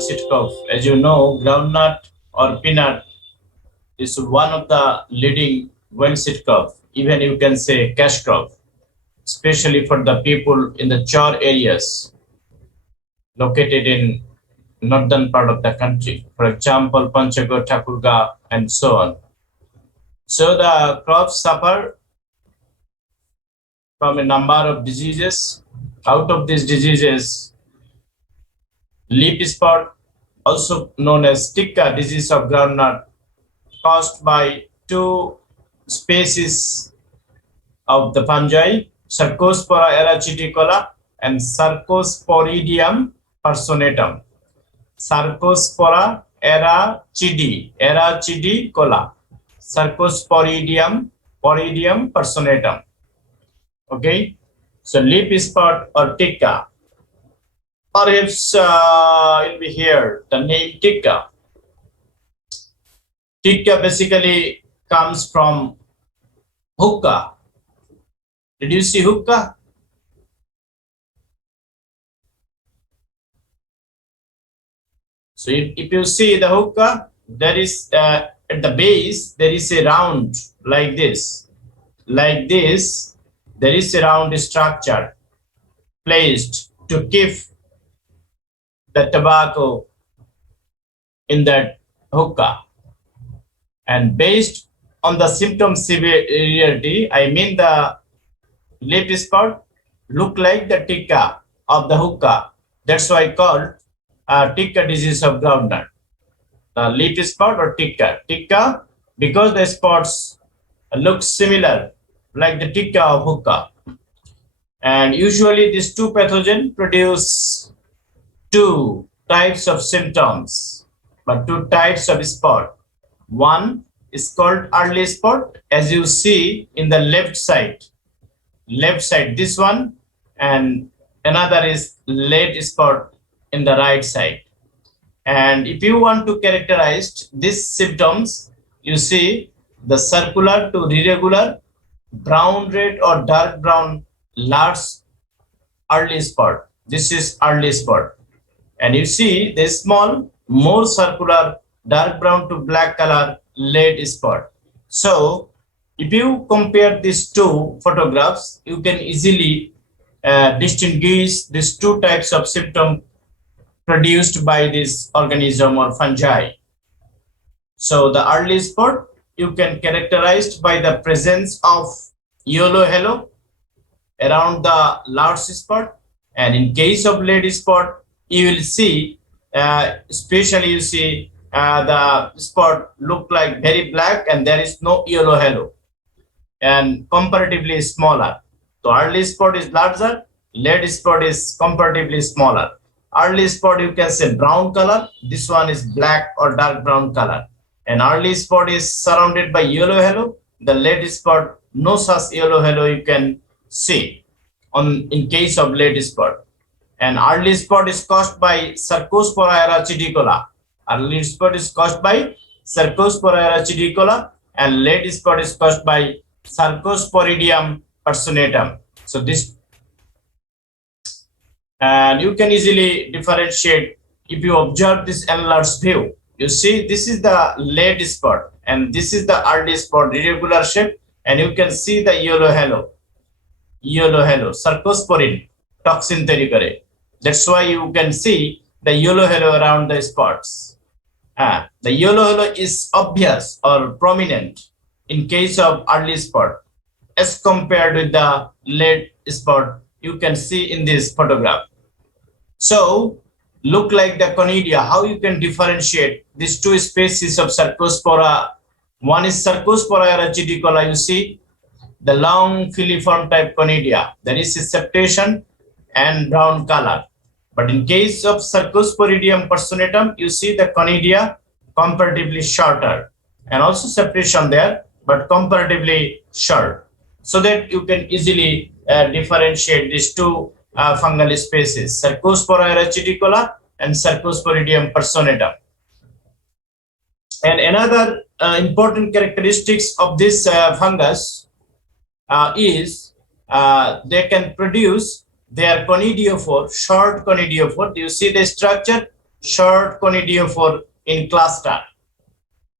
oilseed crop. As you know, groundnut or peanut is one of the leading oilseed crop. Even you can say cash crop, especially for the people in the char areas located in northern part of the country. For example, Panchagod, Thakurga, and so on. So the crops suffer from a number of diseases. Out of these diseases, leaf spot, also known as Tikka disease of groundnut, caused by two species of the fungi, Sarcospora erachiticola and Sarcosporidium personatum. Sarcospora erachidicola, Sarcosporidium personatum. Okay, so leaf spot or Tikka. Perhaps you'll be here the name Tikka. Tikka basically comes from hookah. Did you see hookah? So if you see the hookah, there is at the base there is a round like this. Like this, there is a round structure placed to keep the tobacco in that hookah. And based on the symptom severity, I mean the leaf spot look like the Tikka of the hookah. That's why called Tikka disease of groundnut. Leaf spot or Tikka. Tikka because the spots look similar like the Tikka of hookah. And usually these two pathogens produce two types of symptoms, but two types of spot. One is called early spot, as you see in the left side, this one, and another is late spot in the right side. And if you want to characterize these symptoms, you see the circular to irregular, brown red or dark brown, large early spot. This is early spot. And you see the small, more circular, dark brown to black color, late spot. So if you compare these two photographs, you can easily distinguish these two types of symptom produced by this organism or fungi. So the early spot you can characterize by the presence of yellow halo around the large spot, and in case of late spot you will see especially you see the spot look like very black and there is no yellow halo and comparatively smaller. So early spot is larger, late spot is comparatively smaller. Early spot you can say brown color, this one is black or dark brown color, and early spot is surrounded by yellow halo. The late spot no such yellow halo you can see in case of late spot. And early spot is caused by Sarcospora erachidicola. Early spot is caused by Sarcospora erachidicola and late spot is caused by Sarcosporidium personatum. So this, and you can easily differentiate if you observe this enlarged view. You see this is the late spot and this is the early spot, irregular shape, and you can see the yellow halo, Sarcosporin toxin teri kare. That's why you can see the yellow halo around the spots. The yellow halo is obvious or prominent in case of early spot as compared with the late spot you can see in this photograph. So look like the conidia. How you can differentiate these two species of Sarcospora? One is Sarcospora erachidicola. You see the long filiform type conidia. There is a septation and brown color. But in case of Sarcosporidium personatum, you see the conidia comparatively shorter and also separation there, but comparatively short, so that you can easily differentiate these two fungal species, Sarcospora erachidicola and Sarcosporidium personatum. And another important characteristics of this fungus is they can produce their conidiophore, short conidiophore. You see the structure, short conidiophore in cluster.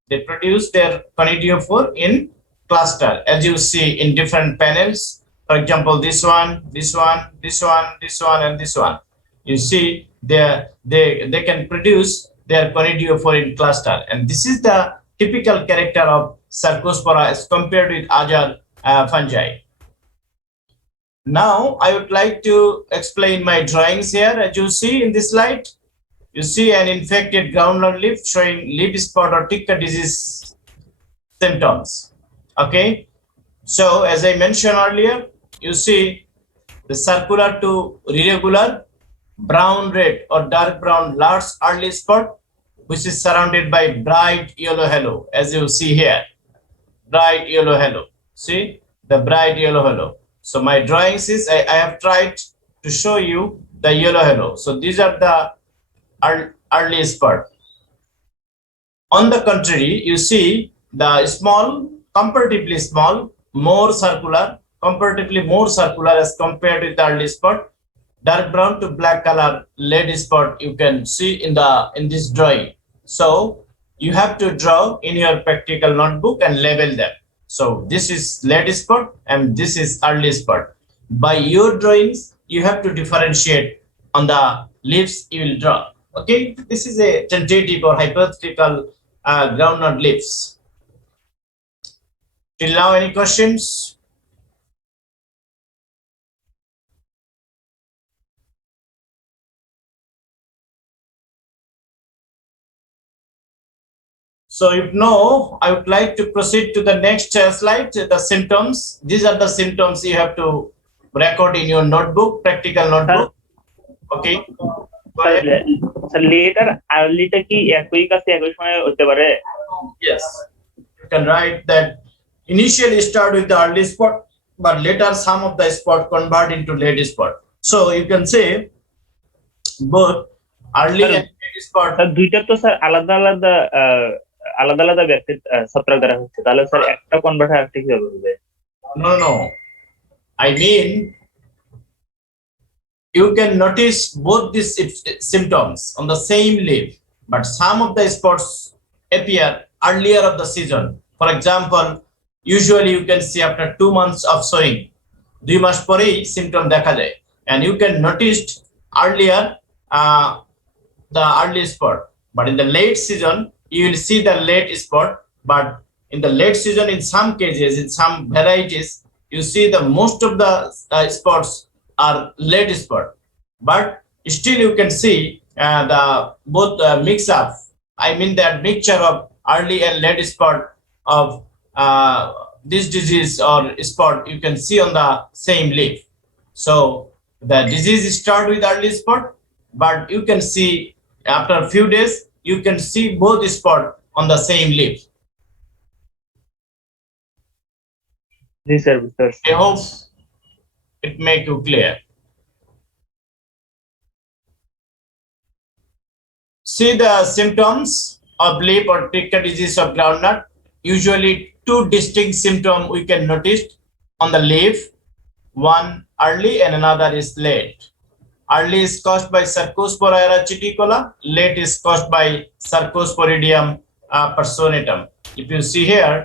They produce their conidiophore in cluster, as you see in different panels. For example, this one, this one, this one, this one, and this one. You see, they can produce their conidiophore in cluster, and this is the typical character of Cercospora as compared with other fungi. Now, I would like to explain my drawings here. As you see in this slide, you see an infected groundnut leaf showing leaf spot or Tikka disease symptoms. Okay, so as I mentioned earlier, you see the circular to irregular brown red or dark brown large early spot, which is surrounded by bright yellow halo, as you see here, bright yellow halo. See the bright yellow halo. So my drawings is I have tried to show you the yellow halo. So these are the early spot. On the contrary, you see the small, comparatively small, more circular, comparatively more circular as compared with the early spot. Dark brown to black color lead spot you can see in this drawing. So you have to draw in your practical notebook and label them. So this is lead spot and this is early spot. By your drawings, you have to differentiate on the leaves you will draw. Okay, this is a tentative or hypothetical groundnut leaves. Till now, any questions? So if no, I would like to proceed to the next slide, the symptoms. These are the symptoms you have to record in your notebook, practical notebook. Okay. Yes. You can write that initially start with the early spot, but later some of the spot convert into late spot. So you can say both early and late spot. দুইটা তো স্যার আলাদা আলাদা আলাদা ব্যক্তির ছত্রাক দ্বারা হচ্ছে, তাহলে স্যার একটা কনভার্ট আর একটা কিভাবে হবে? No. I mean, you can notice both these symptoms on the same leaf, but some of the spots appear earlier of the season. For example, usually you can see after 2 months of sowing, 2 মাস পরেই symptom দেখা যায়, and you can notice earlier the early spot, but in the late season you will see the late spot. But in the late season, in some cases, in some varieties, you see the most of the spots are late spot, but still you can see the both mix up. I mean that mixture of early and late spot of this disease or spot you can see on the same leaf. So the disease start with early spot, but you can see after a few days you can see both spot on the same leaf. Yes, sir. I hope it make you clear. See the symptoms of leaf or Tikka disease of groundnut. Usually 2 distinct symptoms we can notice on the leaf. One early and another is late. Early is caused by Cercospora eraciticola. Late is caused by Cercosporidium personatum. If you see here,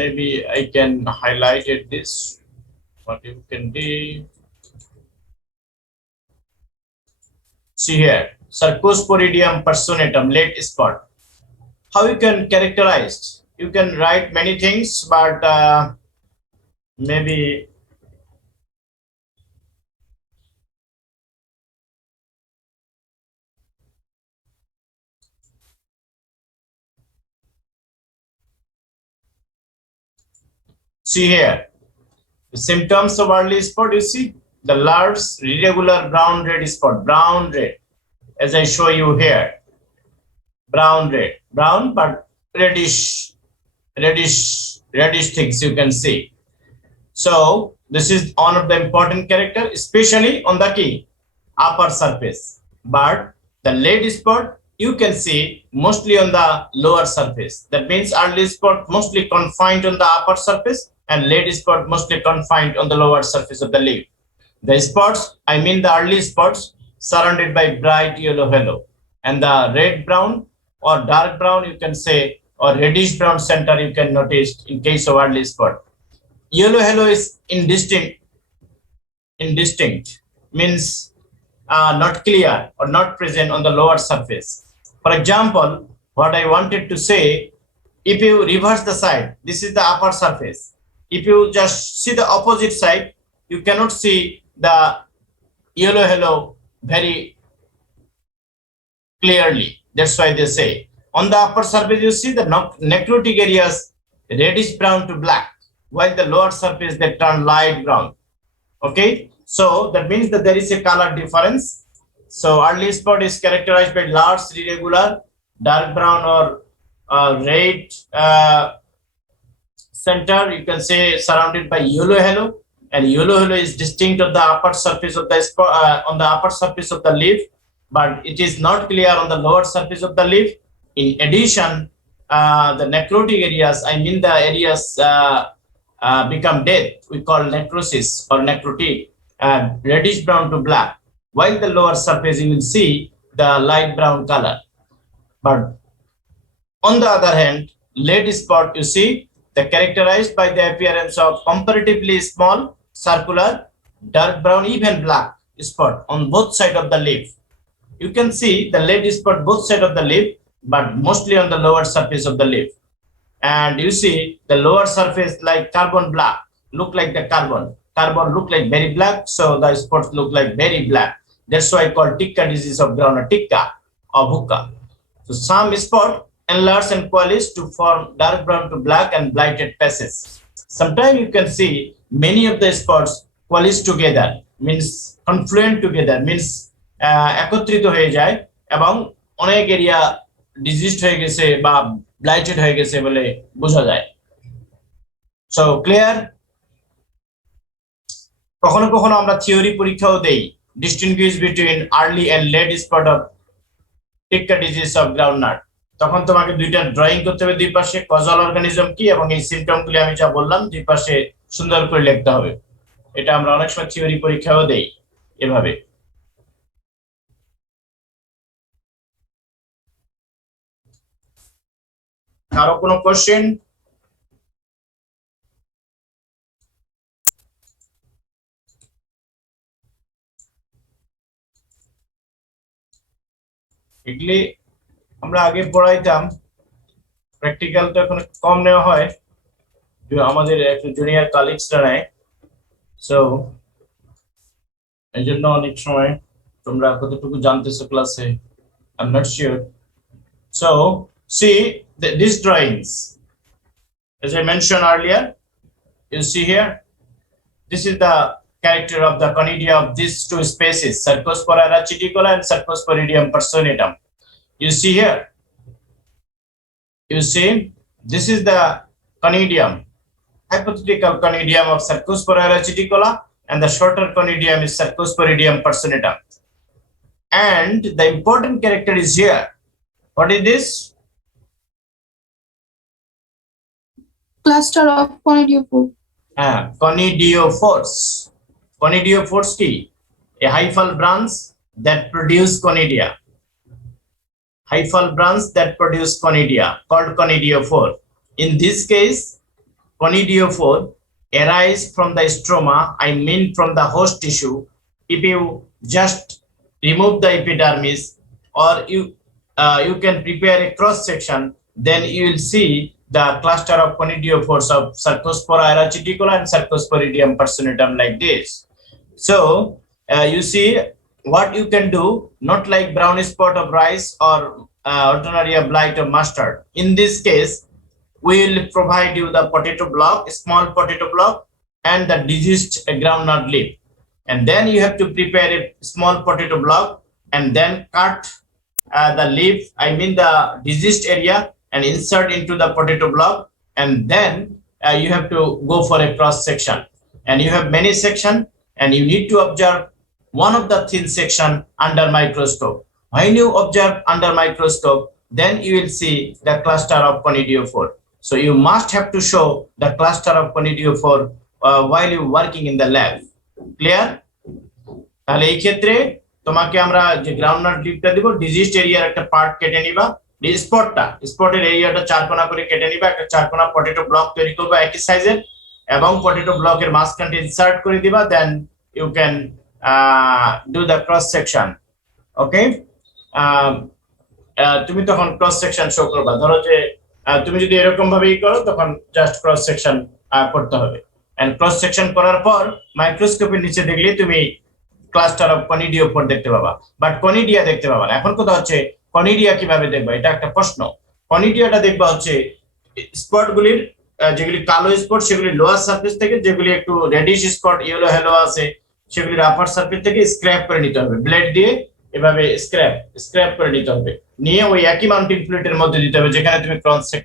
maybe I can highlight it this. What you can do. See here, Cercosporidium personatum, late spot. How you can characterize? You can write many things, but maybe see here the symptoms of early spot. You see the large irregular brown red spot, brown red, as I show you here, brown red, brown but reddish things you can see. So this is one of the important character, especially on the key upper surface, but the late spot you can see mostly on the lower surface. That means early spot mostly confined on the upper surface and late spot mostly confined on the lower surface of the leaf. The spots, I mean the early spots, surrounded by bright yellow halo. and the red brown or dark brown you can say, or reddish brown center you can notice in case of early spot. Yellow halo is indistinct means not clear or not present on the lower surface. For example, what I wanted to say, if you reverse the side, this is the upper surface. If you just see the opposite side, you cannot see the yellow halo very clearly. That's why they say on the upper surface you see the necrotic areas reddish brown to black, while the lower surface they turn light brown. Okay, so that means that there is a color difference. So early spot is characterized by large irregular dark brown or red center, you can say, surrounded by yellow halo, and yellow halo is distinct of the upper surface of the on the upper surface of the leaf, but it is not clear on the lower surface of the leaf. In addition, the necrotic areas, I mean the areas become dead, we call necrosis or necrotic, reddish brown to black, while the lower surface you will see the light brown color. But on the other hand, lead spot you see the characterized by the appearance of comparatively small circular dark brown even black spot on both sides of the leaf. You can see the lead spot both sides of the leaf, but mostly on the lower surface of the leaf. And you see the lower surface like carbon black, look like the carbon look like very black, so the spots look like very black. That's why called Tikka disease of groundnut, Tikka or hookah. So some spot enlarge and coalesce to form dark brown to black and blighted patches. Sometimes you can see many of the spots coalesce together, means confluent together, means একত্রিত হয়ে যায় এবং অনেক area diseased হয়ে গেছে বা ব্লাইটেড হয়ে গেছে বলে বোঝা যায়। So clear? কখনো কখনো আমরা থিওরি পরীক্ষাও দেই, distinguish between early and late spot of tikka disease of groundnut. তখন তোমাকে দুইটা ড্রয়িং করতে হবে, দুই পাশে কজাল অর্গানিজম কি এবং এই সিম্পটমগুলি আমি যা বললাম দুই পাশে সুন্দর করে লিখতে হবে। এটা আমরা অনেক সময় থিওরি পরীক্ষাও দেই এভাবে। কারো কোনো কোশ্চেন? এগুলি আমরা আগে পড়াইতাম, প্র্যাকটিক্যাল তো এখন কম নেওয়া হয়, আমাদের একটু জুনিয়র কালিগসরা নেয়। সো এই জন্য অনেক সময় তোমরা কতটুকু জানতেছো ক্লাসে, I am not sure. So see these drawings, as I mentioned earlier, you see here, this is the character of the conidia of these two species, Cercospora rachiticola and Cercosporidium personatum. You see here, you see this is the conidium, hypothetical conidium of Cercospora rachiticola, and the shorter conidium is Cercosporidium personatum. And the important character is here. What is this? Cluster of conidiophores. Conidiophores. Conidiophores key, a hyphal branch that produce conidia. Hyphal branch that produce conidia called conidiophore. In this case, conidiophore arise from the stroma, I mean from the host tissue. If you just remove the epidermis, or you can prepare a cross section, then you will see the cluster of conidiophores of Cercospora rachiticola and Cercosporidium personatum like this. So you see what you can do, not like brown spot of rice or Alternaria blight of mustard. In this case, we will provide you the potato block, small potato block, and the diseased groundnut leaf. And then you have to prepare a small potato block and then cut the leaf, I mean the diseased area, and insert into the potato block, and then you have to go for a cross section, and you have many section, and you need to observe one of the thin section under microscope. When you observe under microscope, then you will see the cluster of conidiophore. So you must have to show the cluster of conidiophore while you working in the lab. Clear? তাহলে এই ক্ষেত্রে তোমাকে আমরা যে গ্রাউন্ডনাট লিপটা দিব, ডিজিজড এরিয়ার একটা পার্ট কেটে নিবা, স্পটের এরিয়াটা 4 কোণা করে কেটে নিবা, একটা 4 কোণা পটেটো ব্লক তৈরি করবা একই সাইজের, এবং পটেটো ব্লকের মাঝখানটা ইনসার্ট করে দিবা, then you can do the cross section. Okay, তুমি তখন ক্রস সেকশন শো করবা। ধরো যে তুমি যদি এরকম ভাবেই করো, তখন জাস্ট ক্রস সেকশন করতে হবে। এন্ড ক্রস সেকশন করার পর মাইক্রোস্কোপের নিচে দেখলে তুমি ক্লাস্টার অফ কনিডিওফোর দেখতে পাবা, বাট কনিডিয়া দেখতে পাবা না। এখন কথা হচ্ছে কনিডিয়া কিভাবে দেখবা, এটা একটা প্রশ্ন। কনিডিয়াটা দেখবা হচ্ছে স্পটগুলির, যেগুলি কালো স্পট সেগুলি লোয়ার সারফেস থেকে, যেগুলি একটু রেডিশ স্পট ইয়েলো হেলো আছে সেগুলির আপার সারফেস থেকে স্ক্র্যাপ করে নিতে হবে, ব্লেড দিয়ে এভাবে স্ক্র্যাপ করে নিতে হবে, নিয়ে ওই একই মাউন্টিং ফ্লুইডের মধ্যে দিতে হবে যেখানে তুমি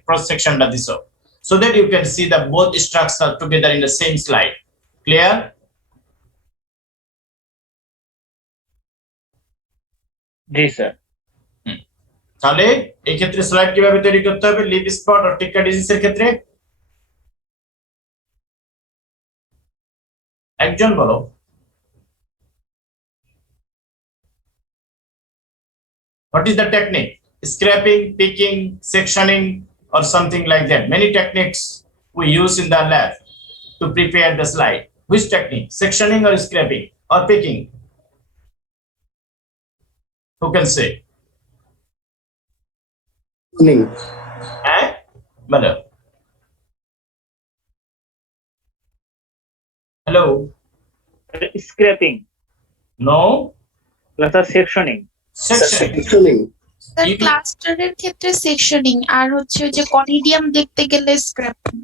ক্রস সেকশনটা দিছো, so that you can see the both structure together in the same slide. Clear? জি স্যার। তাহলে এই ক্ষেত্রে স্লাইড কিভাবে তৈরি করতে হবে লিপ স্পট আর টিক্কা ডিজিজের ক্ষেত্রে? একজন বলো। What is the technique? Scraping, picking, sectioning, or something like that. Many techniques we use in the lab to prepare the slide. Which technique? Sectioning or scraping or picking? Who can say? Eh? Madam. Hello? Scraping, No? Sir sectioning. Sectioning. Sir You- ক্লাস্টারের ক্ষেত্রে sectioning, আর হচ্ছে যে conidium দেখতে গেলে scraping.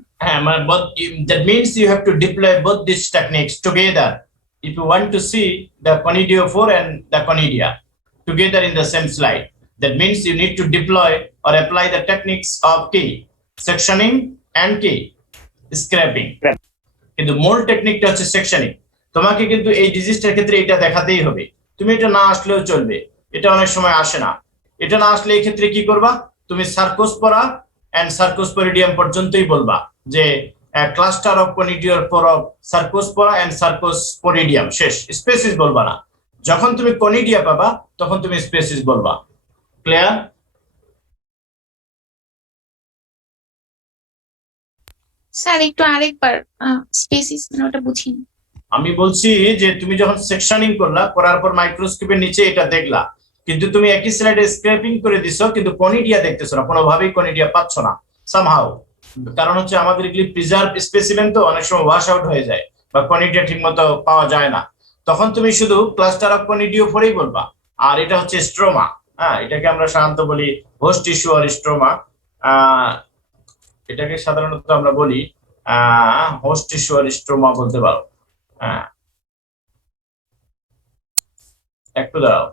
But that means you have to deploy both these techniques together if you want to see the conidiophore and the conidia together in the same slide. That means you need to deploy or apply the techniques of key sectioning and key scraping. কিন্তু মূল টেকনিকটা হচ্ছে সেকশনিং। তোমাকে কিন্তু এই ডিজিজটার ক্ষেত্রে এটা দেখাতেই হবে, তুমি এটা না আসলেও চলবে, এটা অনেক সময় আসে না। এটা না আসলে এই ক্ষেত্রে কি করবা, তুমি সার্কোস্পোরা এন্ড সার্কোস্পোরিডিয়াম পর্যন্তই বলবা, যে ক্লাস্টার অফ কনিডিওফোর অফ সার্কোস্পোরা এন্ড সার্কোস্পোরিডিয়াম, শেষ। স্পেসিস বলবা না। যখন তুমি কনিডিয়া পাবা তখন তুমি স্পেসিস বলবা। ক্লিয়ার? স্যার একটু আরেকবার স্পেসিস মানে ওটা বুঝিনি। আমি বলছি যে তুমি যখন সেকশনিং করলা, করার পর মাইক্রোস্কোপের নিচে এটা দেখলা, কিন্তু তুমি একই স্লাইডে স্ক্র্যাপিং করে দিছো, কিন্তু কনিডিয়া দেখতেছো না, কোনোভাবেই কনিডিয়া পাচ্ছ না সামহাউ। কারণ হচ্ছে আমাদের এগুলি প্রিজার্ভ স্পেসিমেন, তো অনেক সময় ওয়াশ আউট হয়ে যায় বা কনিডিয়া ঠিক মতো পাওয়া যায় না। তখন তুমি শুধু ক্লাস্টার অফ কনিডিওফোরই বলবা। আর এটা হচ্ছে স্ট্রোমা। হ্যাঁ, এটাকে আমরা সাধারণত বলি হোস্ট টিস্যু আর স্ট্রোমা। এটাকে সাধারণত আমরা বলি হোস্ট টিস্যু আর স্ট্রোমা বলতে পারো। হ্যাঁ, একটু দাঁড়াও।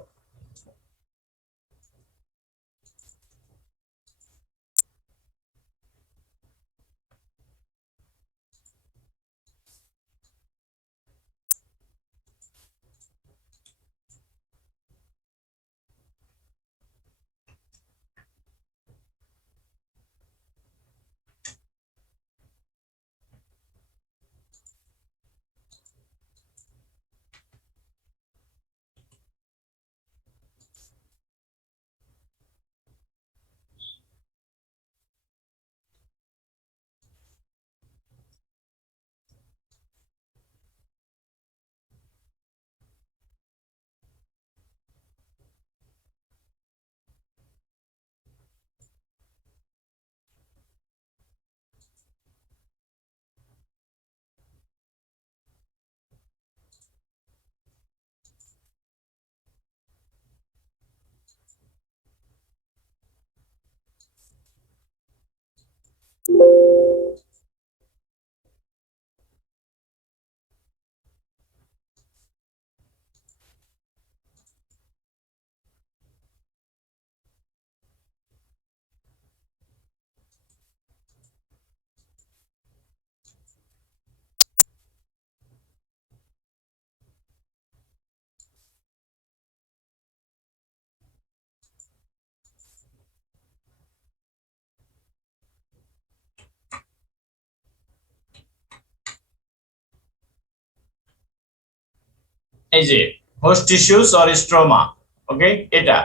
এই যে host tissues or stroma. ওকে, এটা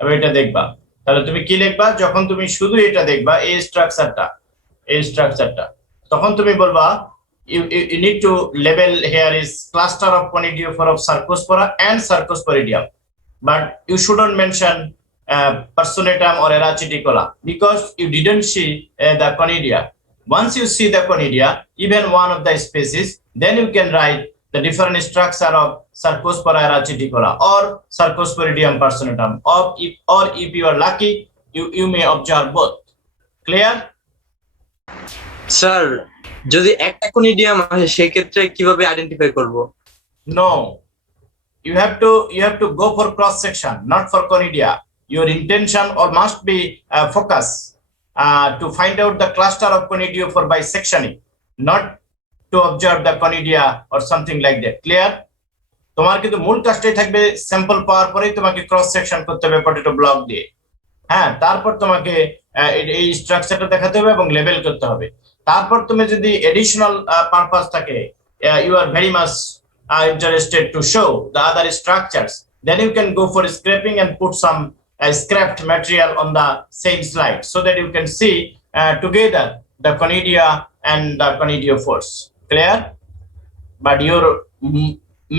এবার এটা দেখবা। তাহলে তুমি কি লিখবা যখন তুমি শুধু এটা দেখবা এই স্ট্রাকচারটা, তখন তুমি বলবা you need to label here is cluster of conidiophore of Sarcospora and Sarcosporidium, but you shouldn't mention Personatum or Erachiticola because you didn't see the conidia. Once you see the conidia, even one of the species, then you can write the different structure of Sarcospora erachiticola or Sarcosporidium personatum, or if you are lucky, you may observe both. Clear? Sir যদি একটা কনিডিয়াম আসে সেই ক্ষেত্রে কিভাবে আইডেন্টিফাই করব? No, you have to go for cross section, not for conidia. Your intention or must be focus to find out the cluster of conidiophore by sectioning, not to observe the conidia or something like that. Clear? তোমার কিন্তু মূল কাজটাই থাকবে স্যাম্পল পাওয়ার পরেই তোমাকে cross section করতে হবে potato block দিয়ে। হ্যাঁ, তারপর তোমাকে এই স্ট্রাকচারটা দেখাতে হবে এবং লেবেল করতে হবে। তারপর তুমি যদি এডিশনাল পারপাস থাকে, you are very much interested to show the other structures, then you can go for scraping and put some scrapped material on the same slide so that you can see together the conidia and the conidiophores. Clear? But your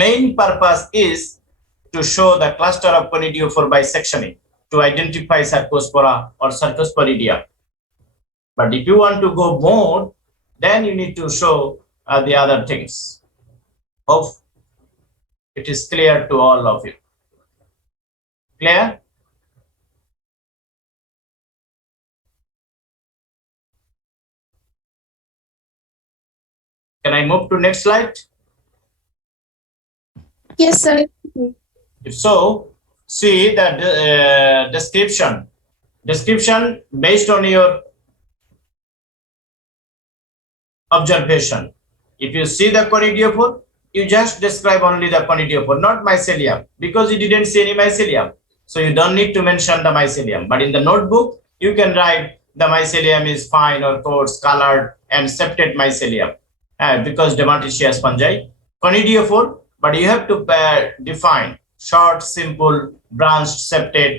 main purpose is to show the cluster of conidiophore by sectioning to identify Sarcospora or Sarcosporidium. But if you want to go more, then you need to show the other things. Hope it is clear to all of you. Clear? Can I move to next slide? Yes, sir. If so, see the description based on your observation. If you see the conidiophore, you just describe only the conidiophore, not mycelium, because you didn't see any mycelium. So you don't need to mention the mycelium. But in the notebook, you can write the mycelium is fine or coarse, colored, and septate mycelium because Dermatitia spongi. Conidiophore, but you have to define short, simple, branched septate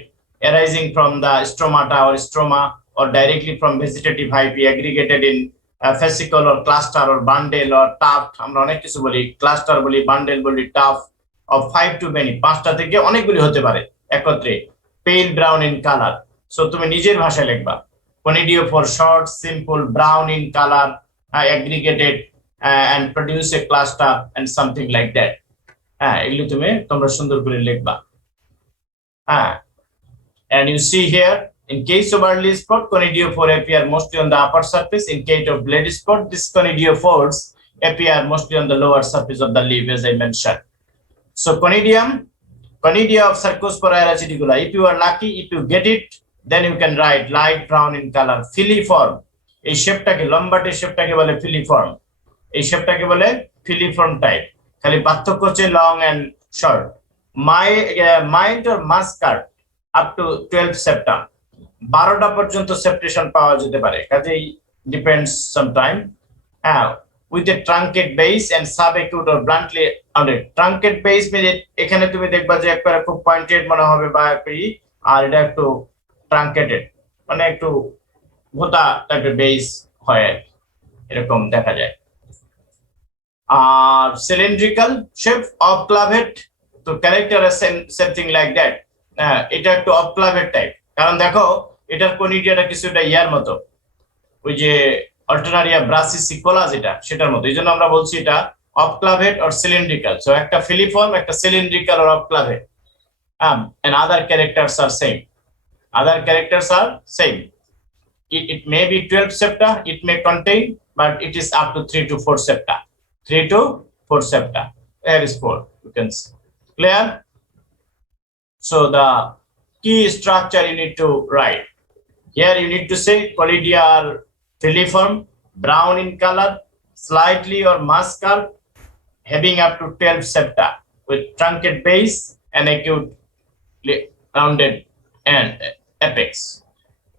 arising from the stromata or stroma or directly from vegetative hyphae aggregated in fascicle or cluster or bundle or tuft. আমরা অনেক কিছু বলি, ক্লাস্টার বলি, বান্ডেল বলি, tuft of 5 to many, 5টা থেকে অনেকগুলি হতে পারে একত্রে, pale brown in color. So তুমি নিজের ভাষায় লিখবা conidiophore short, simple, brown in color, aggregated and produce a cluster and something like that. হ্যাঁ, এগুলো তোমরা সুন্দর করে লিখবা। হ্যাঁ, and you see here, in case of early spot, conidiophore appear mostly on the upper surface. In case of late spot, these conidiophores appear mostly on the lower surface of the leaf, as I mentioned. So conidia of Sarcospora erachiticola. If you are lucky, if you get it, then you can write light brown in color, filiform. এই শেপটাকে লম্বাটে শেপটাকে বলে ফিলিফর্ম, এই শেপটাকে বলে filiform type. খালি পার্থক্য হচ্ছে long and short. Mild or মাস্কার্ড up to 12 septa, 12টা পর্যন্ত সেপ্টেশন পাওয়া যেতে পারে, কাজেই depends sometime. with a truncate base and subacute or bluntly rounded. Truncate base মানে এখানে তুমি দেখবা যে একবারে খুব পয়েন্টেড মনে হবে বা আর এটা একটু ট্রাঙ্কেটেড মানে একটু ভোতা টাইপের বেস হয়, এরকম দেখা যায়। আর সিলিন্ড্রিক্যাল শেপ অফ ক্লাভেট, তো ক্যারেক্টার সামথিং লাইক দ্যাট। এটা একটু অবক্লাভেট টাইপ, কারণ দেখো এটার কনিডিয়াটা কিছুটা ইয়ার মতো, ওই যে অল্টারনারিয়া ব্রাসিসিকোলা যেটা সেটার মতো, এই জন্য আমরা বলছি এটা অবক্লাভেট অর সিলিন্ড্রিক্যাল। সো একটা ফিলিফর্ম, একটা cylindrical or obclavate. and other characters are same. It may be 12 septa, it may contain, but it is up to 3 to 4 septa. 3 to 4 septa. There is 4. You can see. Clear? So the key structure you need to write. Here you need to say conidia are filiform, brown in color, slightly or muscular, having up to 12 septa with truncate base and acute rounded and apex.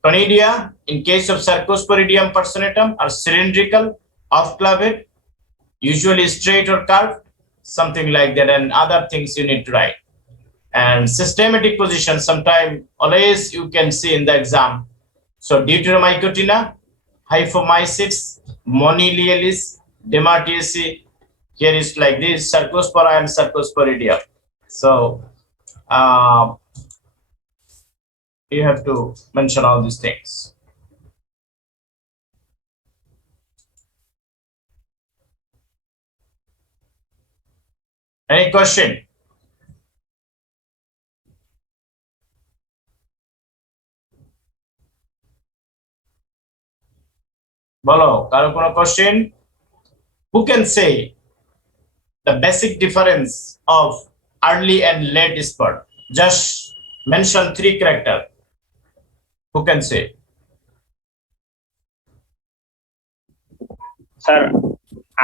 Conidia in case of Sarcosporidium personatum are cylindrical, off-clavate, usually straight or curved, something like that, and other things you need to write. And systematic position, sometime always you can see in the exam. So Deuteromycotina, Hyphomycetes, Monilialis, Demartiaceae. Here is like this, Cercospora and Cercosporidia. So you have to mention all these things. Any question? বলো, কারো কোনো question? Who can say the basic difference of early and late spurt? Just mention 3 character. Who can say? Sir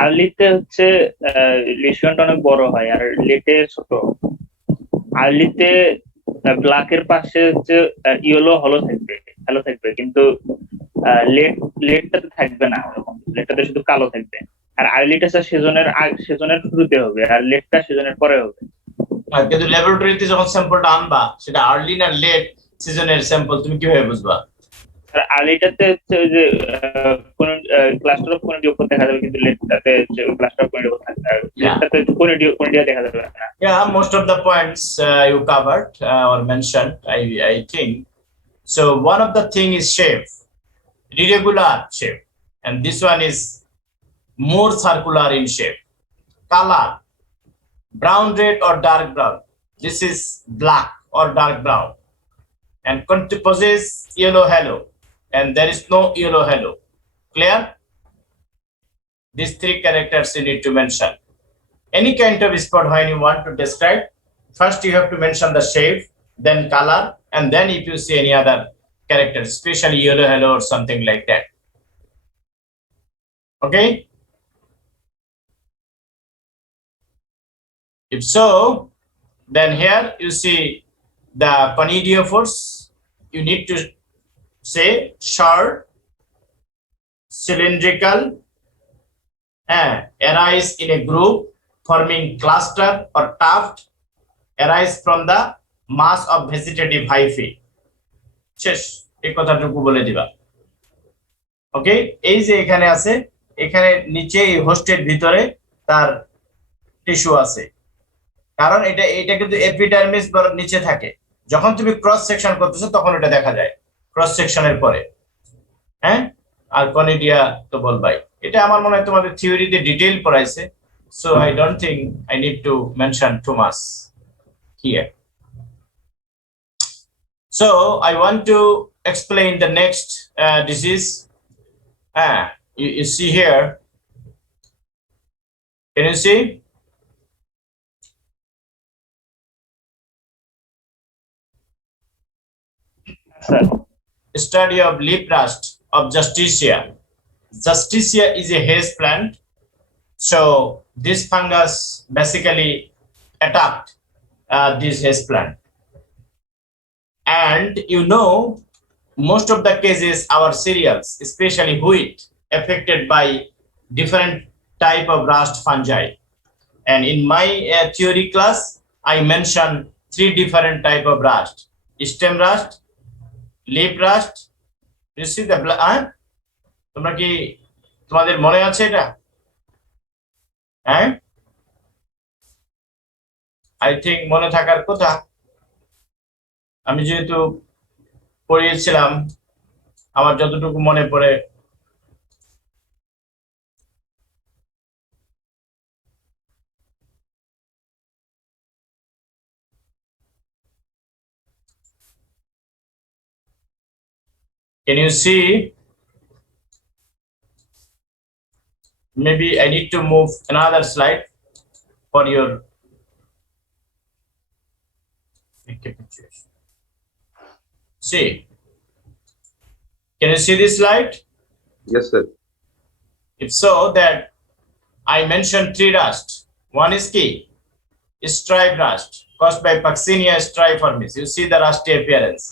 আর্লিতে হচ্ছে লিশনটা অনেক বড় হয় আর লেটে ছোট। আর্লিতে ব্ল্যাকের পাশে হচ্ছে ইয়েলো হলো থাকবে, কিন্তু লেটটাতে থাকবে না, লেটটাতে শুধু কালো থাকবে। আর আর্লিটা স্যার সেজনের শুরুতে হবে, আর লেটটা সেজনের পরে হবে। কিন্তু ল্যাবরেটরিতে যখন স্যাম্পলটা আনবা, সেটা আর্লি না লেট সিজনের স্যাম্পল তুমি কিভাবে বুঝবা? আর্লিটাতে হচ্ছে ওই যে কোন ক্লাস্টার অফ কোনিডিও দেখা যাবে, কিন্তু লেটটাতে যে ক্লাস্টার অফ কোনিডিও থাকবে, লেটটাতে কোনিডিও দেখা যাবে না। Yeah, most of the points you covered or mentioned, I think. So one of the thing is shape, irregular shape, and this one is more circular in shape. Color, brown, red or dark brown. This is black or dark brown, and possess yellow halo, and there is no yellow halo. Clear? These 3 characters you need to mention. Any kind of spot when you want to describe, first you have to mention the shape, then color, and then if you see any other character, especially yellow halo or something like that. Okay? If so, then here you see the conidiophores. You need to say short, cylindrical, arise in a group, forming cluster or tuft, arise from the mass of vegetative hyphae. শেষ, এই কথাটুকু বলে দিবা। ওকে, এই যে এখানে আছে, এখানে নিচে এই হোস্টের ভিতরে তার টিস্যু আছে, কারণ এটা কিন্তু এপিডার্মিস নিচে থাকে। যখন তুমি ক্রস সেকশন করতেছো তখন এটা দেখা যায় ক্রস সেকশনের পরে। হ্যাঁ, আর কনিডিয়া তো বলবাই। এটা আমার মনে হয় তোমাদের থিওরিতে ডিটেইল পড়াইছে, so I don't think I need to mention too much here. So I want to explain the next disease. You see here, can you see? Sir Study of leaf rust of Justicia. Justicia is a haze plant. So this fungus basically attacked this haze plant. And you know, most of the cases our cereals, especially wheat, affected by different type of rust fungi. And in my theory class, I mentioned 3 different type of rust: stem rust, leaf rust. You see the তোমরা কি তোমাদের মনে আছে এটা? হ্যাঁ, I think মনে থাকার কথা। আমি যেহেতু পড়িয়েছিলাম, আমার যতটুকু মনে পড়ে। Can you see? Maybe I need to move another slide for your see. Can you see this slide? Yes, sir. If so, that I mentioned 3 rust. One is key, stripe rust caused by Puccinia striformis. You see the rusty appearance.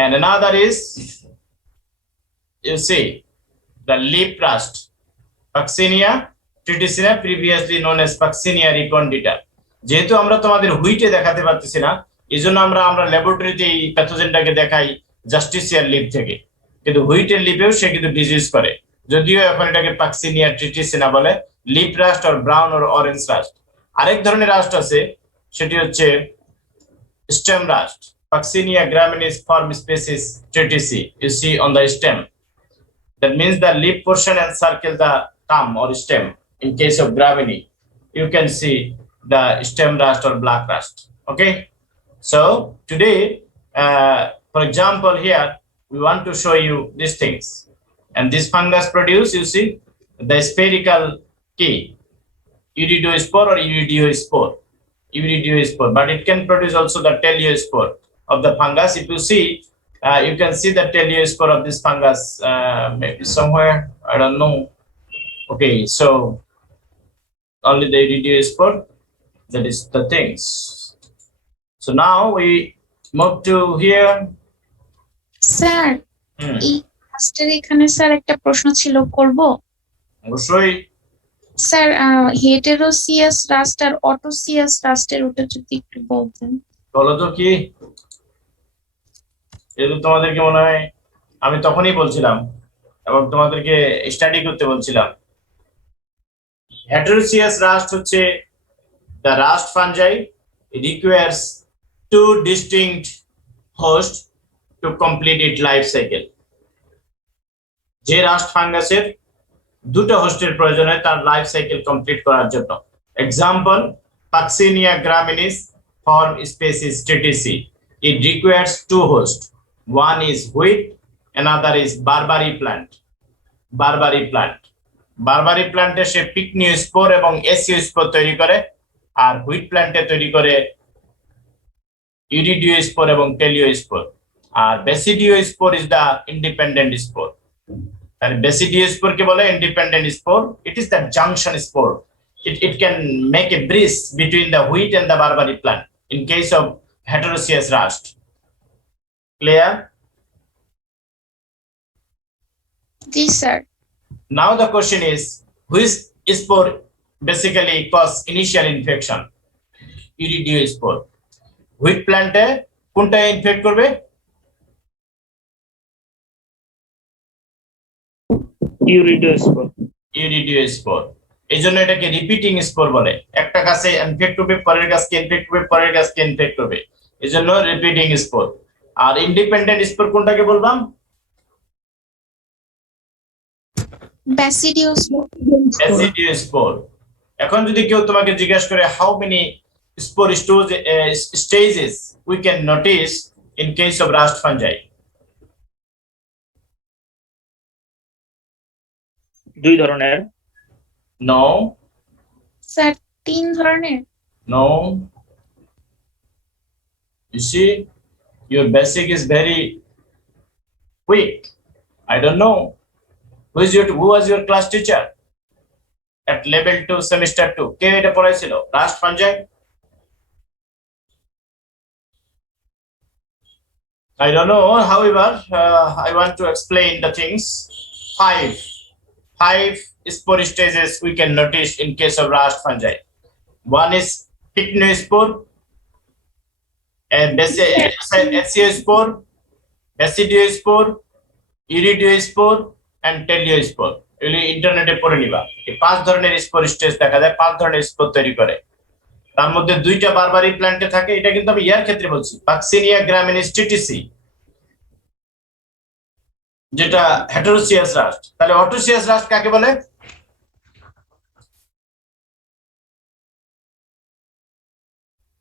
And another is, you see, the leaf rust, Puccinia triticina, previously known as Puccinia recondita. যেহেতু আমরা তোমাদের হুইটে দেখাতে পারতেছি না, এইজন্য আমরা ল্যাবরেটরিতে এই প্যাথোজেনটাকে দেখাই জাস্টিসিয়ার লিপ থেকে, কিন্তু হুইটের লিপেও সে কিন্তু ডিজিজ করে, যদিও এখন এটাকে পাক্সিনিয়া ট্রিটিসিনা বলে, leaf rust or brown or orange rust. আরেক ধরনের রাস্ট আছে, সেটি হচ্ছে stem rust, Puccinia graminis form species tritici, you see on the stem. That means the leaf portion encircle the thumb or stem. In case of graminy, you can see the stem rust or black rust. Okay, so today, for example, here we want to show you these things, and this fungus produce, you see, the spherical key, iridospore or iridiospore, but it can produce also the teliospore of the fungus. If you see, you can see the teliospore of this fungus maybe somewhere, I don't know. Okay, so only the iridospore, that is the things. So now we move to here. Sir এই লাস্টের এখানে স্যার একটা প্রশ্ন ছিল, করব? অবশ্যই। স্যার হেটেরোসিয়াস রাস্ট আর অটোসিয়াস রাস্টের ওটা যদি একটু বলতেন। বলো তো কি, যেহেতু তোমাদেরকে মনে হয় আমি তখনই বলছিলাম এবং তোমাদেরকে স্টাডি করতে বলছিলাম, হেটেরোসিয়াস রাস্ট হচ্ছে the rust fungi requires two distinct hosts to complete its life cycle. যে রাস্ট ফাঙ্গাসের দুটো হোস্টের প্রয়োজন হয় তার লাইফ সাইকেল কমপ্লিট করার জন্য। Example, Puccinia graminis form species tritici. It requires two hosts. One is wheat, another is barberry plant. বারবারি প্ল্যান্টে সে পিকনিওস্পোর এবং এসিওস্পোর তৈরি করে, আর হুইট প্ল্যান্টে তৈরি করে ইরিডিওস্পোর এবং টেলিওস্পোর, আর বেসিডিওস্পোর ইজ দা ইন্ডিপেন্ডেন্ট স্পোর। তাহলে বেসিডিওস্পোর কে বলে independent spore. It is the junction spore. It can make a bridge between the wheat and the barberry plant in case of heterococcus rust. Clear? G sir. Now the question is, which spore basically cause initial infection? Iridiospore. Wheat plant এ কোনটা ইনফেক্ট করবে? ইউরিডিওস্পোর। এই জন্য এটাকে repeating spore বলে। একটা গাছে ইনফেক্ট করবে, পরের গাছকে ইনফেক্ট করবে, পরের গাছকে ইনফেক্ট করবে, এই জন্য রিপিটিং স্পোর। আর ইন্ডিপেন্ডেন্ট স্পোর কোনটাকে বলবাম? ব্যাসিডিওস্পোর। এখন যদি কেউ তোমাকে জিজ্ঞাসা করে how many spore stages we can notice in case of rust fungi? দুই ধরনের। নো স্যার, তিন ধরনের। No, you see, your basic is very weak. I don't know who was your class teacher at level 2 semester 2? কে এটা পড়াইছিল rust fungi? I don't know. However, I want to explain the things. Five spore stages we can notice in case of rust fungi. One is pycnospore, SCospore, basidiospore, iridiospore and teliospore. এগুলি ইন্টারনেটে পড়ে নিবা। এই পাঁচ ধরনের spore stage দেখা যায়, পাঁচ ধরনের স্পোর তৈরি করে। তার মধ্যে দুইটা বারবারি প্ল্যান্টে থাকে, এটা কিন্তু আমি ইয়ার ক্ষেত্রে বলছি, Puccinia graminis tritici, যেটা হেটেরোসিয়াস রাস্ট। তাহলে অটোসিয়াস রাস্ট কাকে বলে?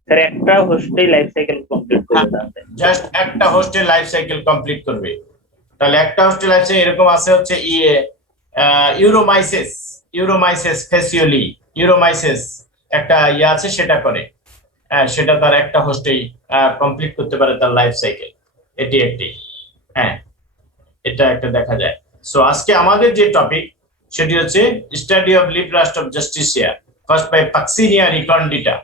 স্যার একটা হোস্টে লাইফ সাইকেল কমপ্লিট করবে, জাস্ট একটা হোস্টের লাইফ সাইকেল কমপ্লিট করবে। তাহলে একটা হোস্টের লাইফ সাইকেল এরকম আছে, হচ্ছে ইউরোমাইসিস ফেসিওলি, ইউরোমাইসিস একটা আছে, সেটা করে, সেটা তার একটা হোস্টেই কমপ্লিট করতে পারে তার লাইফ সাইকেল। এটি একটি, এটা একটা দেখা যায়। সো আজকে আমাদের যে টপিক সেটি হচ্ছে study of leaf rust of জাস্টিসিয়া, first by Puccinia recondita.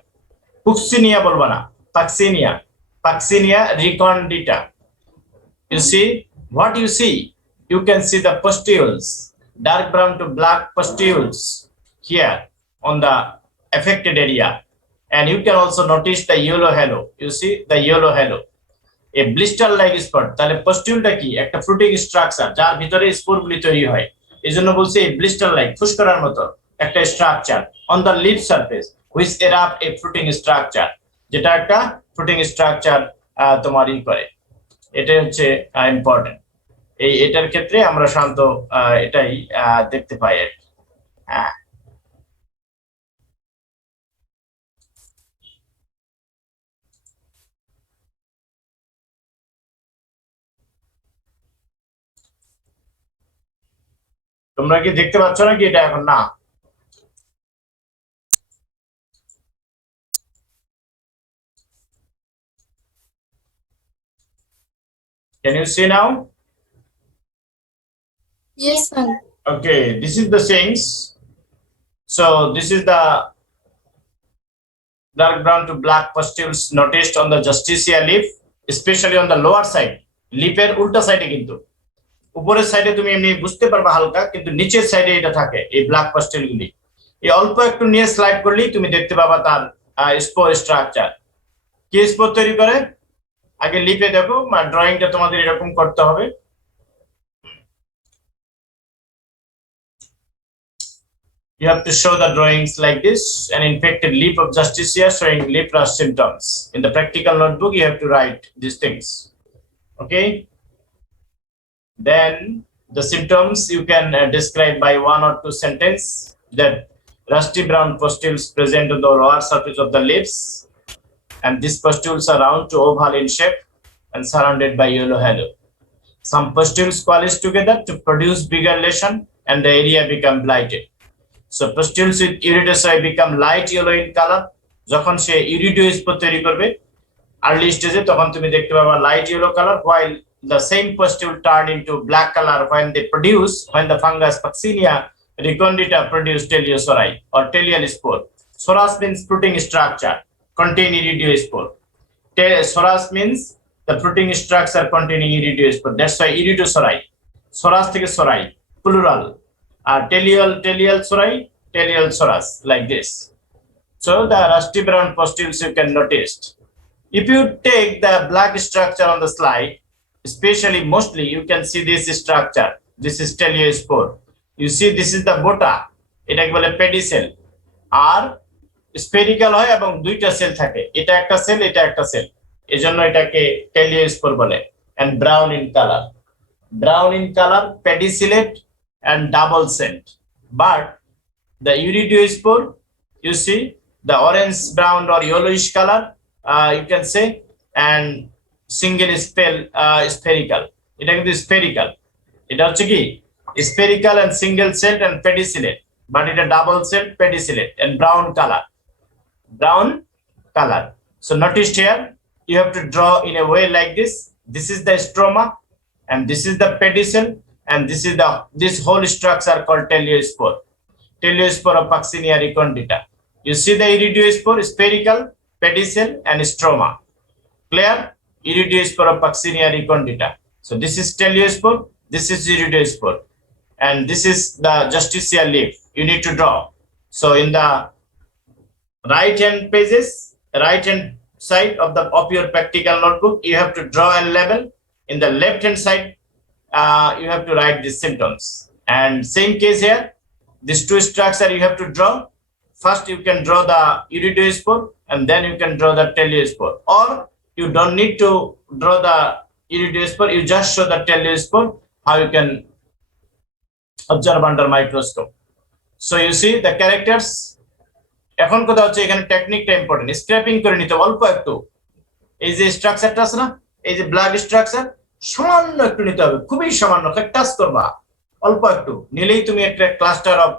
Puccinia বলবো না, Puccinia recondita. You see what you can see the pustules, dark brown to black pustules. here on the affected area, and you can also notice the yellow halo. You see the yellow halo, a blister like spot. তাহলে পস্টিউলটা কি? একটা fruiting structure যার ভিতরে স্পোরগুলি তৈরি হয়। এজন্য বলছি এই ব্লিস্টার লাইক ফুসকরার মতো একটা structure on the leaf surface which erupt a fruiting structure, যেটা একটা ফ্রুটিং স্ট্রাকচার তোমার ই করে। এটা হচ্ছে ইম্পর্টেন্ট। এটার ক্ষেত্রে আমরা শান্ত এটাই দেখতে পাই আর কি। হ্যাঁ, তোমরা কি দেখতে পাচ্ছ নাকি এটা এখন? না, can you see now? Yes, sir. Okay, this is the things. So this is the dark brown to black pustules noticed on the Justicia leaf, especially on the lower side. লিফের উল্টা সাইডে, কিন্তু উপরের সাইডে তুমি এমনি বুঝতে পারবা হালকা, কিন্তু নিচের সাইডে এটা থাকে এই ব্ল্যাক পাস্টেল গুলি। এই অল্প একটু নিয়ে স্লাইড করলেই তুমি দেখতে পাবা তার স্পোর স্ট্রাকচার। কি স্পোর তৈরি করে? আগে লিপে দেখো, ড্রয়িংটা তোমাদের এরকম করতে হবে। You have to show the drawings like this: an infected leaf of Justicia showing leaf rust symptoms. In the practical notebook, you have to write these things. Okay. Then the symptoms you can describe by 1 or 2 sentences. That rusty brown pustules present on the lower surface of the leaves, and these pustules are round to oval in shape and surrounded by yellow halo. Some pustules coalesce together to produce bigger lesion, and the area become blighted. So pustules with iridospore become light yellow in color. যখন সে ইরিডোস্পোর তৈরি করবে আর্লি স্টেজে, তখন তুমি দেখতে পাবা light yellow colour, while the same pustule turn into black color when the fungus Vaccinia recondita produce teliospori or telial spore. Soras means fruiting structure contain iridiospore. Soras means the fruiting structure containing iridiospore. That's why iridosori. Soras থেকে sorai plural. Telial sorai, telial soras, like this. So the rusty brown pustules you can notice. If you take the black structure on the slide, especially mostly you can see this structure. This is teliospore. You see this is the bota. এটাকে বলে পেডিসেল। আর স্ফেরিক্যাল হয় এবং দুইটা সেল থাকে, এটা একটা সেল, এটা একটা সেল, এজন্য এটাকে টেলিওস্পোর বলে। and brown in color, pedicellate and double celled. But the iridiospore, you see the orange brown or yellowish color, you can say, and single spherical. এটা কিন্তু স্ফেরিক্যাল। এটা হচ্ছে কি spherical and single celled and pedicellate, but এটা double celled pedicellate and brown color. So notice here you have to draw in a way like this. This is the stroma, and this is the pedicel, and this whole structure called teliospore of Vaccinia recondita. You see the iridiospore, spherical, pedicel, and stroma. Clear? Iridiospore of Vaccinia recondita. So this is teliospore, this is iridiospore, and this is the Justicia leaf. You need to draw. So in the right hand side of your practical notebook, you have to draw a label. In the left hand side, you have to write the symptoms. And same case here, these two structure you have to draw. First you can draw the iridiospore, and then you can draw the teliospore, or you don't need to draw the iridiospore, you just show the teliospore, how you can observe under microscope. So you see the characters. এখন কথা হচ্ছে এখানে টেকনিকটা important, scraping করে নিতে অল্প একটু। এই যে স্ট্রাকচারটা আছে না, এই যে ব্ল্যাক স্ট্রাকচার, সামান্য একটু নিতে হবে, খুবই সামান্য, টাচ করবা, অল্প একটু নিলেই তুমি একটা ক্লাস্টার অফ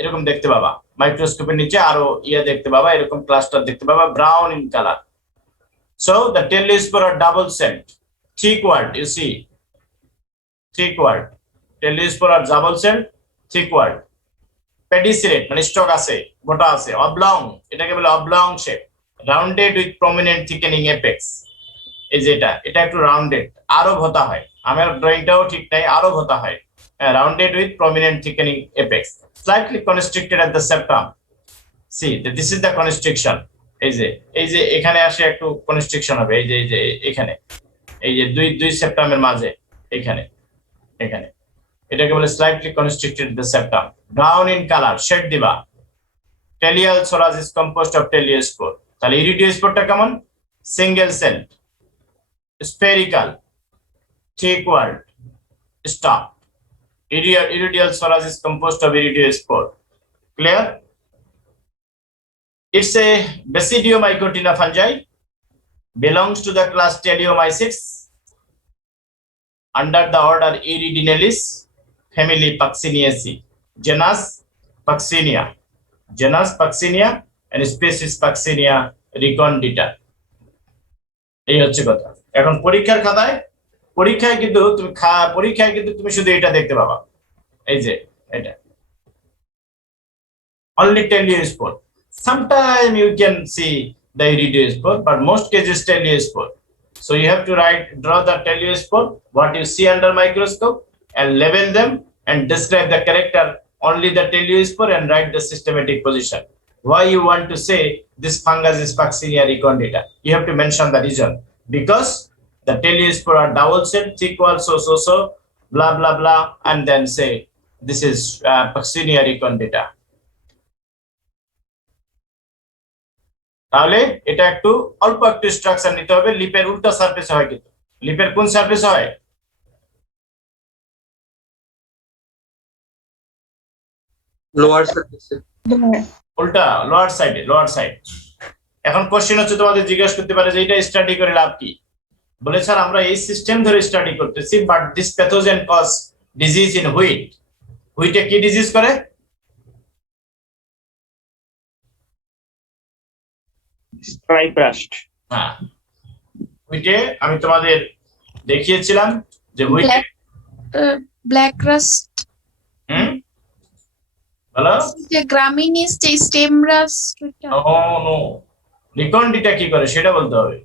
এরকম দেখতে পাবা। মাইক্রোস্কোপের নিচে আরো দেখতে পাবা, এরকম ক্লাস্টার দেখতে পাবা, brown in colour. So the teliospore are double celled, thick word, you see, thick word. Teliospore are double celled, thick word. Pedicellate মানে স্টক আছে, গোটা আছে, অবলং, এটাকে বলে oblong shape, rounded with prominent thickening apex. এই যে এটা একটু রাউন্ডেড, আরো ভোতা হয়। আমার ড্রয়িংটাও ঠিক নাই, আরো হতে হয়। Rounded with prominent thickening apex, slightly constricted at the septum. C this is the constriction. এই যে এখানে আসে একটু কনস্ট্রিকশন হবে, এই যে এখানে, এই যে দুই সেপ্টামের মাঝে, এখানে এখানে এটাকে বলে slightly constricted the septum. Brown in colour, shade দিবা। Telial sorus is composed of teliospore. তাহলে ইরিডিওস্পোরটা কেমন? Single cell, spherical, thick walled, stalk. Iridial soras is composed of iridiospore. Clear? It's a basidiomycotina fungi, belongs to the class Teleomycetes, under the order Iridinalis, family Pucciniaceae, genus Puccinia, and species Puccinia recondita. এই হচ্ছে কথা। এখন পরীক্ষায় কিন্তু তুমি শুধু এটা দেখতে পাবা, এই যে এটা only teliospore. Sometime you can see the iridiospore, but most cases teliospore. So you have to draw the teliospore, what you see under microscope, and label them and describe the character only the teliospore and write the systematic position. Why you want to say this fungus is Puccinia recondita? You have to mention the reason, because the teliospore are double cell, thick wall, so, blah blah blah, and then say this is Puccinia recondita. তাহলে এটা একটু অল্প একটু স্ট্রাকচার নিতে হবে। লিপের উল্টা সারফেসে হয়, কিন্তু লিপের কোন সারফেসে হয়? লোয়ার সারফেসে, উল্টা লোয়ার সাইড। এখন কোশ্চেন হচ্ছে, তোমাদের জিজ্ঞাসা করতে পারে যে এটা স্টাডি করে লাভ কি? বলে স্যার আমরা এই সিস্টেম ধরে স্টাডি করতেছি, but this pathogen cause disease in হুইটে কি ডিজিজ করে? Stripe rust. হ্যাঁ, হুইটে আমি তোমাদের দেখিয়েছিলাম যে হুইটে ব্ল্যাক রাস্ট, বলো যে গ্রামিনিস, যে স্টেম রাস্ট। নো, রিকন্ডিটা কি করে সেটা বলতে হবে।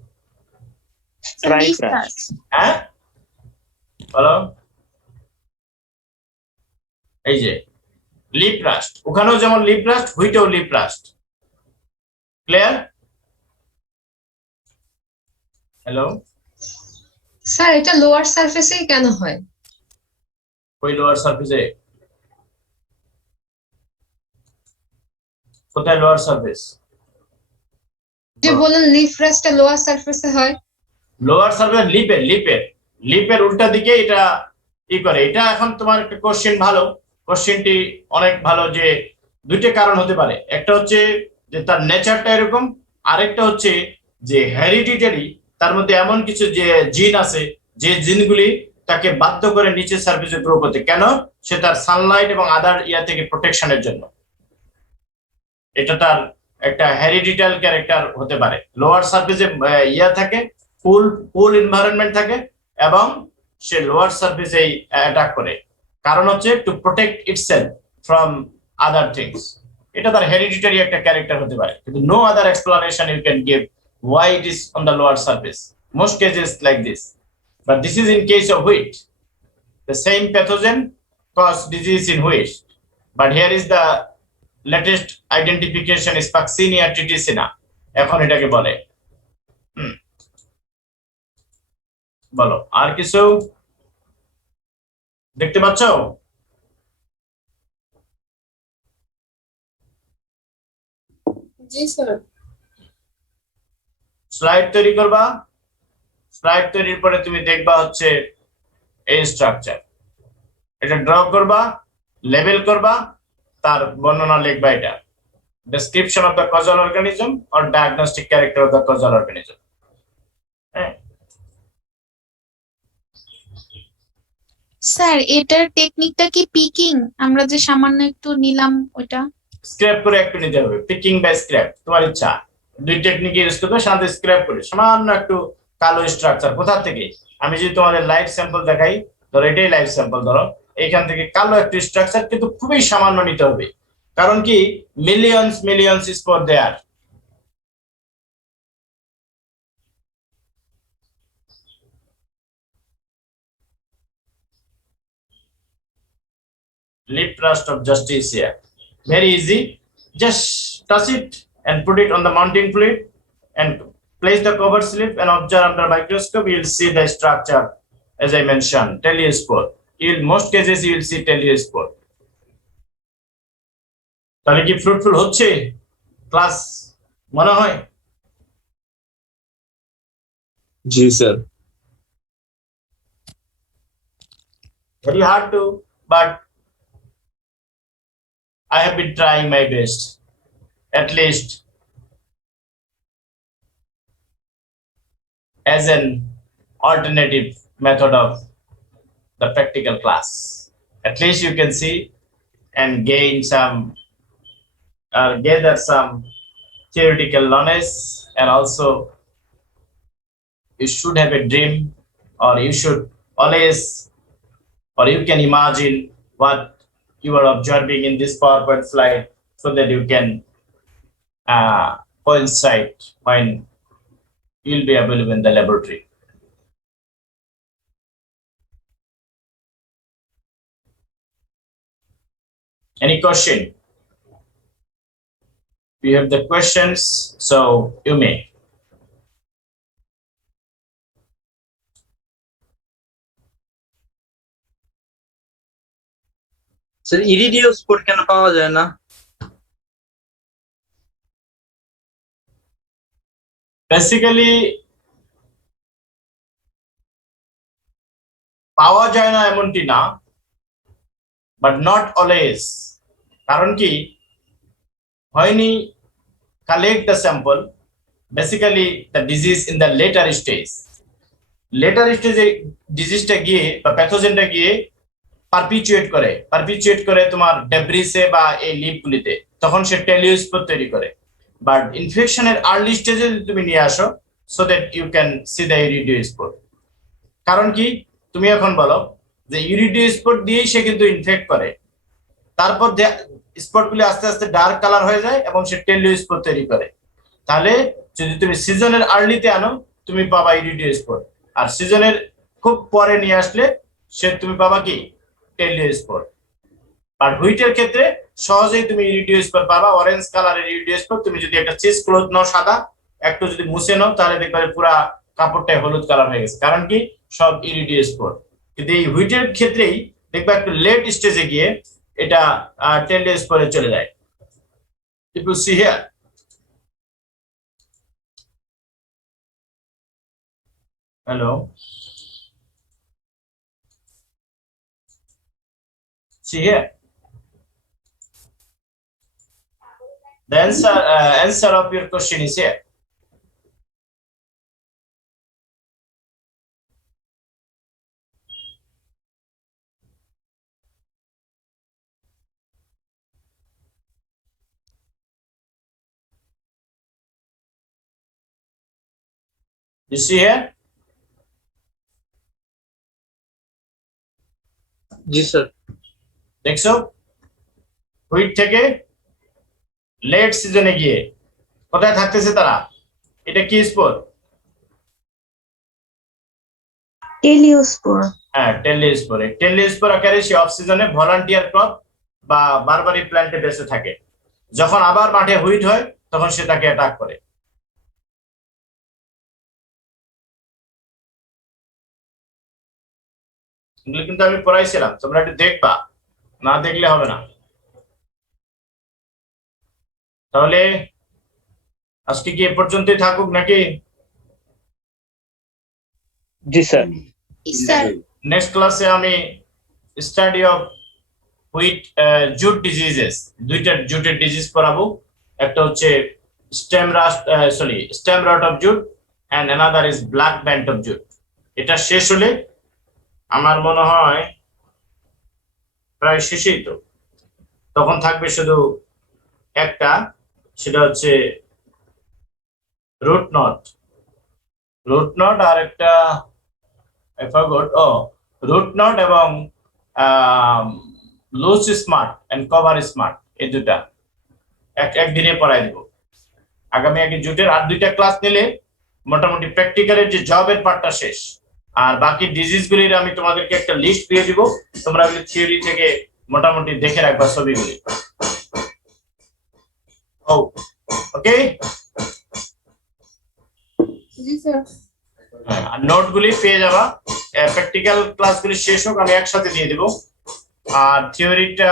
Stripe rust. হ্যাঁ বলো, এই যে লিপ রাস্ট, ওখানেও যেমন লিপ রাস্ট, হুইটেও leaf rust. Clear? Hello sir, এটা লোয়ার সারফেসেই কেন হয়? ওই লোয়ার সারফেসে? কোথায় লোয়ার সারফেস? যে বলেন লিফ রাস্টটা লোয়ার সারফেসে হয়। লোয়ার সারফেস লিপের উল্টা দিকে এটা ই করে। এটা এখন তোমার একটা কোশ্চেনটি অনেক ভালো, যে দুইটা কারণ হতে পারে। একটা হচ্ছে যে তার নেচারটা এরকম, আরেকটা হচ্ছে যে হেরিডিটারি, তার মধ্যে এমন কিছু যে জিন আছে, যে জিনগুলি তাকে বাধ্য করে নিচের সারফেসে গ্রো করতে। কেন? সে তার সানলাইট এবং আদার ইয়া থেকে প্রোটেকশনের জন্য। এটা তার একটা হেরিডিটাল ক্যারেক্টার হতে পারে। লোয়ার সারফেসে ইয়া থাকে, কুল এনভায়রনমেন্ট থাকে, এবং সে লোয়ার সারফেসে অ্যাটাক করে। কারণ হচ্ছে to protect itself from other things. এটা তার হেরিডিটারি একটা ক্যারেক্টার হতে পারে, কিন্তু no other explanation you can give why it is on the lower surface. Most cases like this, but this is in case of wheat. The same pathogen cause disease in wheat, but here is the latest identification is Puccinia triticina. এখন এটাকে বলে। বলো আর কিছু দেখতে পাচ্ছ? জি sir. Slide তৈরি করবা। স্লাইড তৈরির পরে তুমি দেখবা হচ্ছে এই স্ট্রাকচার, এটা ড্র করবা, লেবেল করবা, তার বর্ণনা লিখবা। এটা description of the causal organism or diagnostic character of the causal organism. Sir এটার টেকনিকটা কি পিকিং? আমরা যে সামান্য একটু নিলাম ওটা স্ক্র্যাপ করে একটু নিতে হবে, পিকিং বা স্ক্র্যাপ, তোমার ইচ্ছা। দুই টেকনিক ইউজ করবে, সাথে স্ক্র্যাপ করে সামান্য একটু কালো স্ট্রাকচার। কোথা থেকে? আমি যদি তোমাদের লাইভ স্যাম্পল দেখাই, ধরো এটাই লাইভ স্যাম্পল, ধরো এইখান থেকে কালো একটু স্ট্রাকচার, কিন্তু খুবই সামান্য নিতে হবে। কারণ কি, millions spore there. leaf rust of Justicia. Very easy. Just touch it and put it on the mounting fluid and place the cover slip and observe under microscope. You will see the structure as I mentioned, teliospore. In most cases you will see teliospore. তাহলে কি ফ্রুটফুল হচ্ছে ক্লাস মনে হয়? জি sir. Very hard to, but I have been trying my best, at least as an alternative method of the practical class. At least you can see and gain some, gather some theoretical knowledge, and also you should have a dream, or you should always, or you can imagine what you are observing in this PowerPoint slide so that you can coincide when you'll be available in the laboratory. Any question? We have the questions, so you may. Sir urediospore কেন পাওয়া যায় না? Basically পাওয়া যায় না এমনটি না, but not always. কারণ কি হয়নি collect the sample, basically the disease in the later stage ডিজিজটা গিয়ে বা প্যাথোজেনটা গিয়ে পারপিচুয়েট করে তোমার ডেব্রিসে বা এই লিপগুলিতে, তখন সে টেলিওস্পোর তৈরি করে। বাট ইনফেকশনের আর্লি স্টেজে যদি তুমি নিয়ে আসো so that you can see the urediospore. কারণ কি তুমি এখন বলো যে ইরিডিওস্পোর দিয়েই সে কিন্তু ইনফেক্ট করে, তারপর স্পটগুলি আস্তে আস্তে ডার্ক কালার হয়ে যায় এবং সে টেলিওস্পোর তৈরি করে। তাহলে যদি তুমি সিজনের আর্লিতে আনো তুমি পাবা ইরিডিওস্পোর, আর সিজনের খুব পরে নিয়ে আসলে সে তুমি পাবা কি টেলিওস্পোর। আর হুইটের ক্ষেত্রে সহজেই তুমি ইরিডিওস্পোর পাবা, অরেঞ্জ কালারের ইরিডিওস্পোর। তুমি যদি একটা চিজ ক্লথ নাও সাদা, একটু যদি মুছে নাও তাহলে দেখবে পুরা কাপড়টাই হলুদ কালার হয়ে গেছে, কারণ কি সব ইরিডিওস্পোর। কিন্তু এই হুইটের ক্ষেত্রেই দেখবে একটু লেট স্টেজে গিয়ে এটা টেলিওস্পোরে চলে যায়। If you see here, hello, see here, the answer of your question is here. You see here? জি স্যার। দেখছো হুইট থেকে লেট সিজনে গিয়ে কোথায় থাকতেছে তারা? এটা কি স্পোর? টেলিওস্পোর। হ্যাঁ, টেলিওস্পোর। টেলিওস্পোর আকারে সে অফ সিজনে ভলান্টিয়ার ক্রপ বা বারবারি প্ল্যান্টে বেঁচে থাকে। যখন আবার মাঠে হুইট হয় তখন সে তাকে অ্যাটাক করে। এগুলো কিন্তু আমি পড়াইছিলাম, তোমরা একটু দেখবা, না দেখলে হবে না। তাহলে আজকে কি এ পর্যন্তই থাকুক নাকি? জি স্যার। স্যার নেক্সট ক্লাসে আমি study of wheat jute diseases, দুইটা জুটের ডিজিজ পড়াবো। একটা হচ্ছে stem rot of jute and another is black band of jute. এটা শেষ হলে আমার মনে হয় প্রায় শেষই তো, তখন থাকবে শুধু একটা, সেটা হচ্ছে রুট নট আর একটা রুট নট এবং loose smut and cover smut, এই দুটা একদিনে পড়াই দিব। আগামী আগে জুটের আর দুইটা ক্লাস নিলে মোটামুটি প্র্যাকটিক্যালের যে জবের পার্টটা শেষ। আর বাকি ডিজিজ গুলির আমি তোমাদেরকে একটা লিস্ট দিয়ে দিব, তোমরা থিওরি থেকে মোটামুটি দেখে রাখবা ছবিগুলি। ও ওকে, জি স্যার। আর নোটগুলি পেয়ে যাবা। প্র্যাকটিক্যাল ক্লাসগুলি শেষ হোক, আমি একসাথে দিয়ে দিব। আর থিওরিটা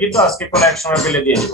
কিন্তু আজকে কোনো এক সময় পেলে দিয়ে দিব।